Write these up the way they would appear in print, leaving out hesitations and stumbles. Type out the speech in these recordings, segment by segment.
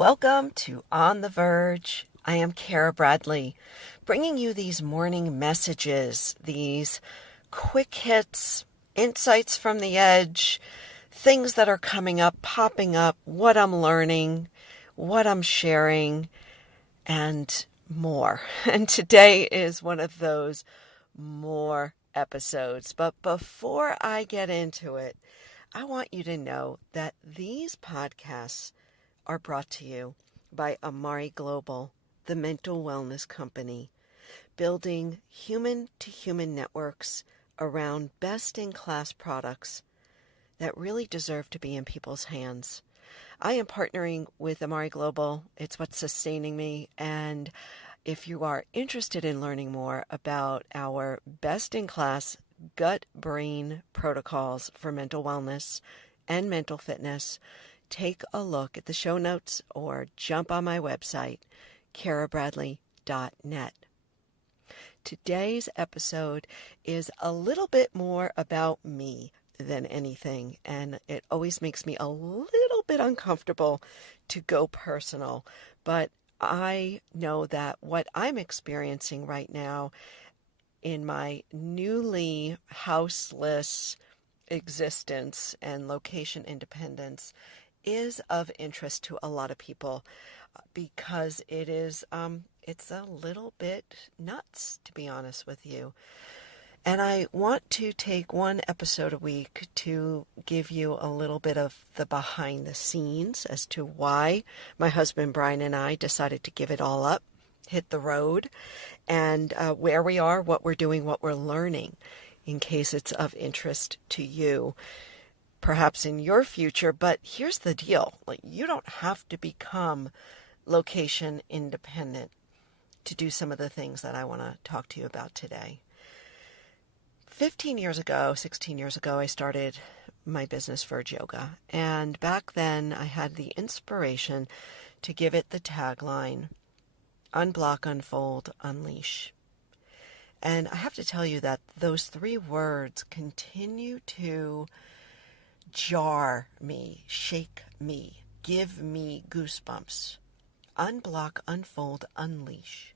Welcome to On the Verge. I am Kara Bradley, bringing you these morning messages, these quick hits, insights from the edge, things that are coming up, popping up, what I'm learning, what I'm sharing, and more. And today is one of those more episodes. But before I get into it, I want you to know that these podcasts are brought to you by Amari Global, the mental wellness company, building human-to-human networks around best-in-class products that really deserve to be in people's hands. I am partnering with Amari Global. It's what's sustaining me. And if you are interested in learning more about our best-in-class gut-brain protocols for mental wellness and mental fitness, take a look at the show notes or jump on my website, karabradley.net. Today's episode is a little bit more about me than anything, and it always makes me a little bit uncomfortable to go personal, but I know that what I'm experiencing right now in my newly houseless existence and location independence is of interest to a lot of people because it's a little bit nuts, to be honest with you. And I want to take one episode a week to give you a little bit of the behind the scenes as to why my husband Brian and I decided to give it all up, hit the road, and where we are, what we're doing, what we're learning, in case it's of interest to you, perhaps in your future. But here's the deal. You don't have to become location independent to do some of the things that I want to talk to you about today. 16 years ago, I started my business, Verge Yoga. And back then, I had the inspiration to give it the tagline, Unblock, Unfold, Unleash. And I have to tell you that those three words continue to jar me, shake me, give me goosebumps. Unblock, unfold, unleash.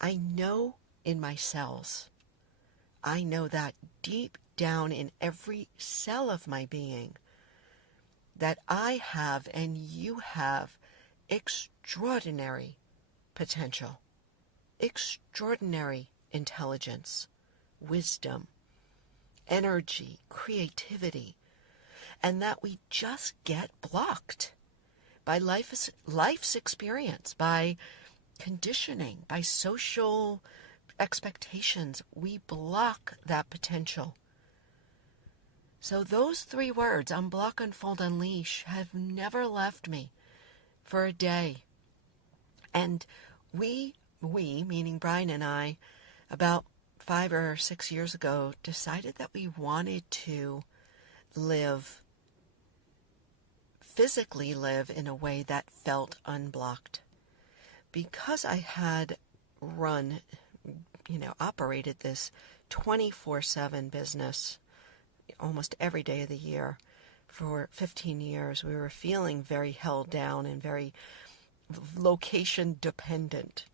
I know in my cells, I know that deep down in every cell of my being, that I have and you have extraordinary potential, extraordinary intelligence, wisdom, energy, creativity, and that we just get blocked by life's experience, by conditioning, by social expectations. We block that potential. So those three words, unblock, unfold, unleash, have never left me for a day. And we, meaning Brian and I, about 5 or 6 years ago, decided that we wanted to physically live in a way that felt unblocked. Because I had operated this 24/7 business almost every day of the year for 15 years, we were feeling very held down and very location dependent.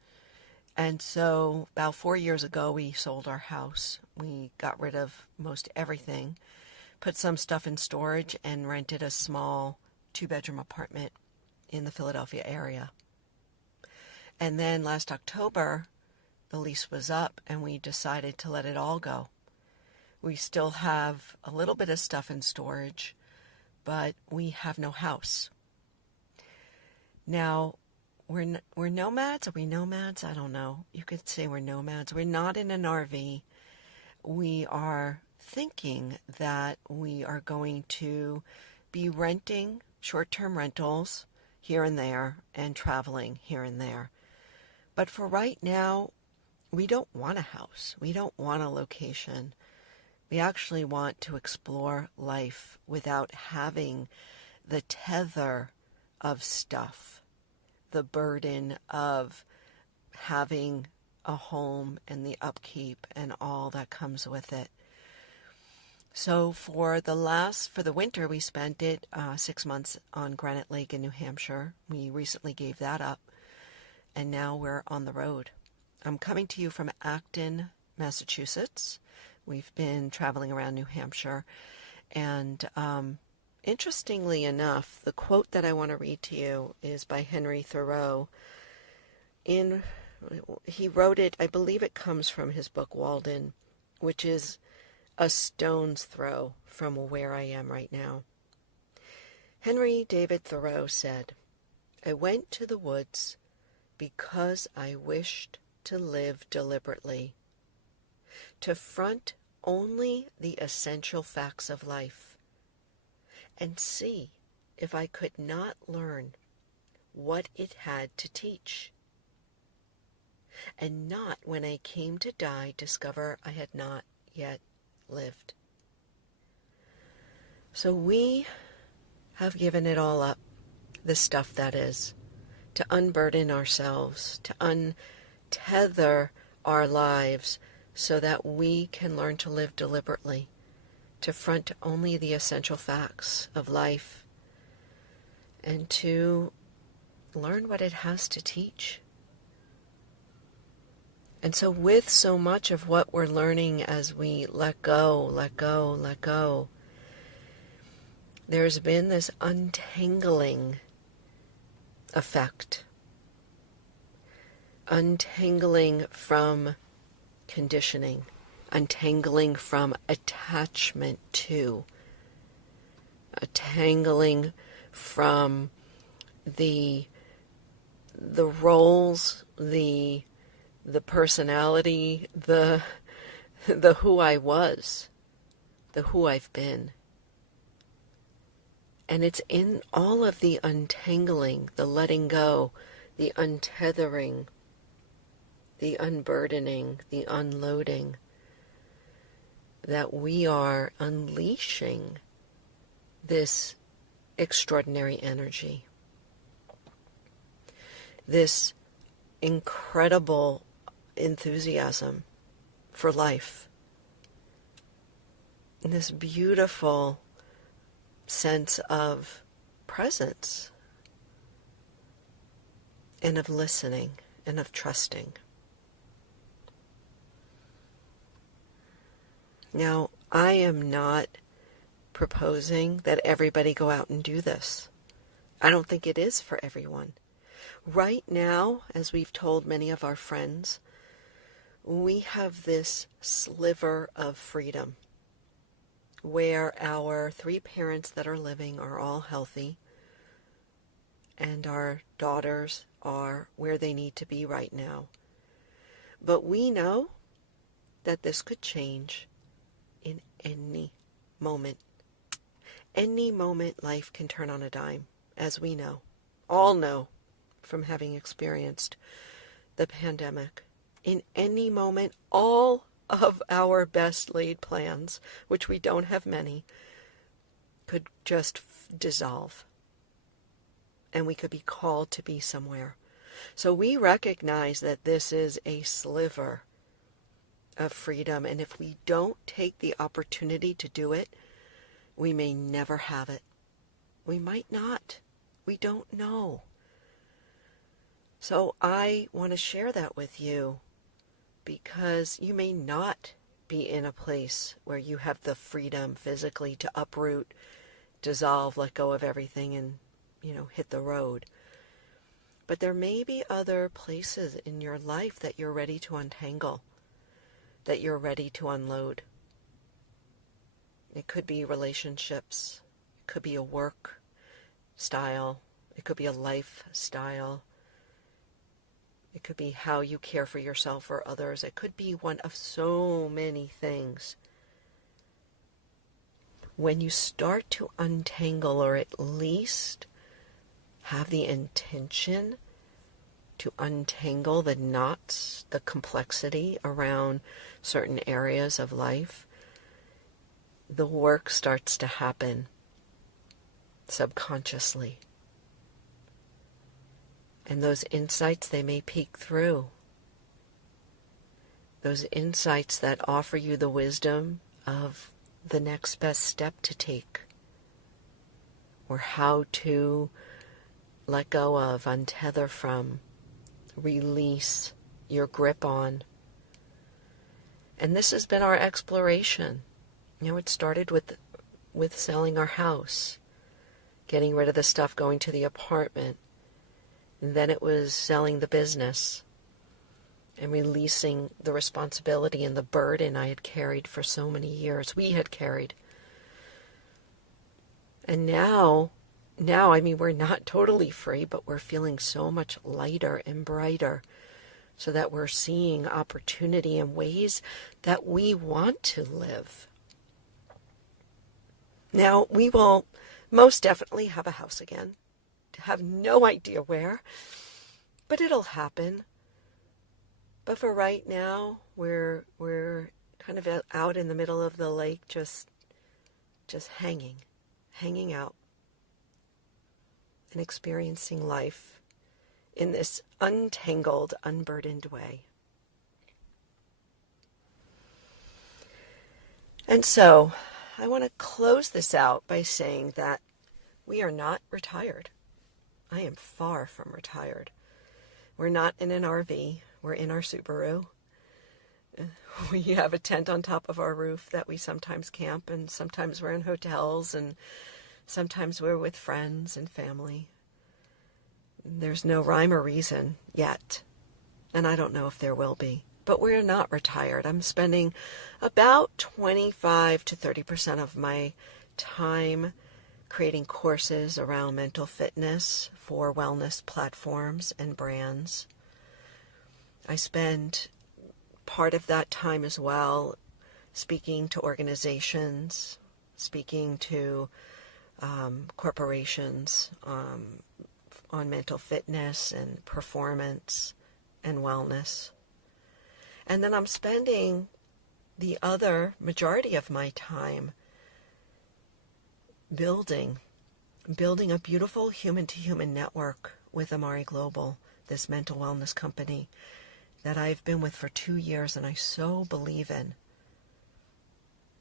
And so about 4 years ago, we sold our house. We got rid of most everything, put some stuff in storage, and rented a small 2-bedroom apartment in the Philadelphia area. And then last October, the lease was up and we decided to let it all go. We still have a little bit of stuff in storage, but we have no house. Now, we're nomads. Are we nomads? I don't know. You could say we're nomads. We're not in an RV. We are thinking that we are going to be renting short-term rentals here and there and traveling here and there. But for right now, we don't want a house. We don't want a location. We actually want to explore life without having the tether of stuff, the burden of having a home and the upkeep and all that comes with it. So for the winter, we spent it 6 months on Granite Lake in New Hampshire. We recently gave that up, and now we're on the road. I'm coming to you from Acton, Massachusetts. We've been traveling around New Hampshire, and interestingly enough, the quote that I want to read to you is by Henry Thoreau. He wrote it, I believe it comes from his book Walden, which is a stone's throw from where I am right now. Henry David Thoreau said, "I went to the woods because I wished to live deliberately, to front only the essential facts of life, and see if I could not learn what it had to teach, and not when I came to die discover I had not yet lived." So we have given it all up, the stuff that is, to unburden ourselves, to untether our lives so that we can learn to live deliberately, to front only the essential facts of life, and to learn what it has to teach. And so with so much of what we're learning as we let go, let go, let go, there's been this untangling effect. Untangling from conditioning, untangling from attachment to, untangling from the roles, the personality, the who I was, the who I've been. And it's in all of the untangling, the letting go, the untethering, the unburdening, the unloading, that we are unleashing this extraordinary energy, this incredible enthusiasm for life, and this beautiful sense of presence and of listening and of trusting. Now, I am not proposing that everybody go out and do this. I don't think it is for everyone. Right now, as we've told many of our friends, we have this sliver of freedom where our 3 parents that are living are all healthy and our daughters are where they need to be right now. But we know that this could change in any moment. Any moment life can turn on a dime, as we know, all know from having experienced the pandemic. In any moment, all of our best laid plans, which we don't have many, could just dissolve. And we could be called to be somewhere. So we recognize that this is a sliver of freedom. And if we don't take the opportunity to do it, we may never have it. We might not. We don't know. So I want to share that with you, because you may not be in a place where you have the freedom physically to uproot, dissolve, let go of everything and, hit the road. But there may be other places in your life that you're ready to untangle, that you're ready to unload. It could be relationships. It could be a work style. It could be a lifestyle. It could be how you care for yourself or others. It could be one of so many things. When you start to untangle, or at least have the intention to untangle the knots, the complexity around certain areas of life, the work starts to happen subconsciously. And those insights, they may peek through. Those insights that offer you the wisdom of the next best step to take, or how to let go of, untether from, release your grip on. And this has been our exploration. It started with selling our house, getting rid of the stuff, going to the apartment. And then it was selling the business and releasing the responsibility and the burden I had carried for so many years, we had carried. And now, we're not totally free, but we're feeling so much lighter and brighter, so that we're seeing opportunity in ways that we want to live. Now, we will most definitely have a house again. Have no idea where, but it'll happen. But for right now, we're kind of out in the middle of the lake, just hanging out and experiencing life in this untangled, unburdened way. And so I want to close this out by saying that we are not retired. I am far from retired. We're not in an RV. We're in our Subaru. We have a tent on top of our roof that we sometimes camp, and sometimes we're in hotels, and sometimes we're with friends and family. There's no rhyme or reason yet, and I don't know if there will be. But we're not retired. I'm spending about 25 to 30% of my time creating courses around mental fitness for wellness platforms and brands. I spend part of that time as well speaking to organizations, speaking to corporations on mental fitness and performance and wellness. And then I'm spending the other majority of my time building a beautiful human-to-human network with Amari Global, this mental wellness company that I've been with for 2 years and I so believe in.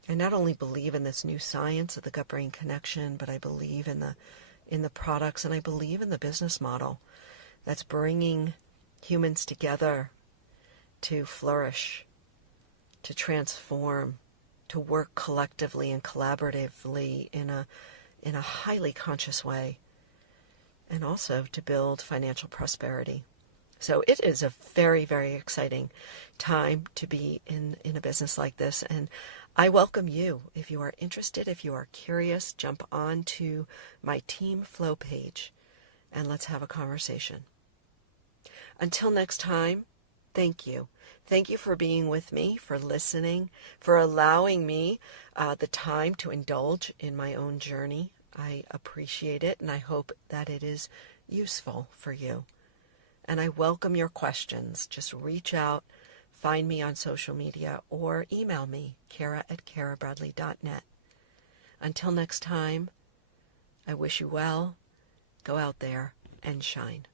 I not only believe in this new science of the gut-brain connection, but I believe in the products, and I believe in the business model that's bringing humans together to flourish, to transform, to work collectively and collaboratively in a highly conscious way, and also to build financial prosperity. So it is a very, very exciting time to be in a business like this, and I welcome you. If you are interested, if you are curious, jump on to my Team Flow page and let's have a conversation. Until next time, thank you. Thank you for being with me, for listening, for allowing me the time to indulge in my own journey. I appreciate it, and I hope that it is useful for you. And I welcome your questions. Just reach out, find me on social media, or email me, kara@karabradley.net. Until next time, I wish you well. Go out there and shine.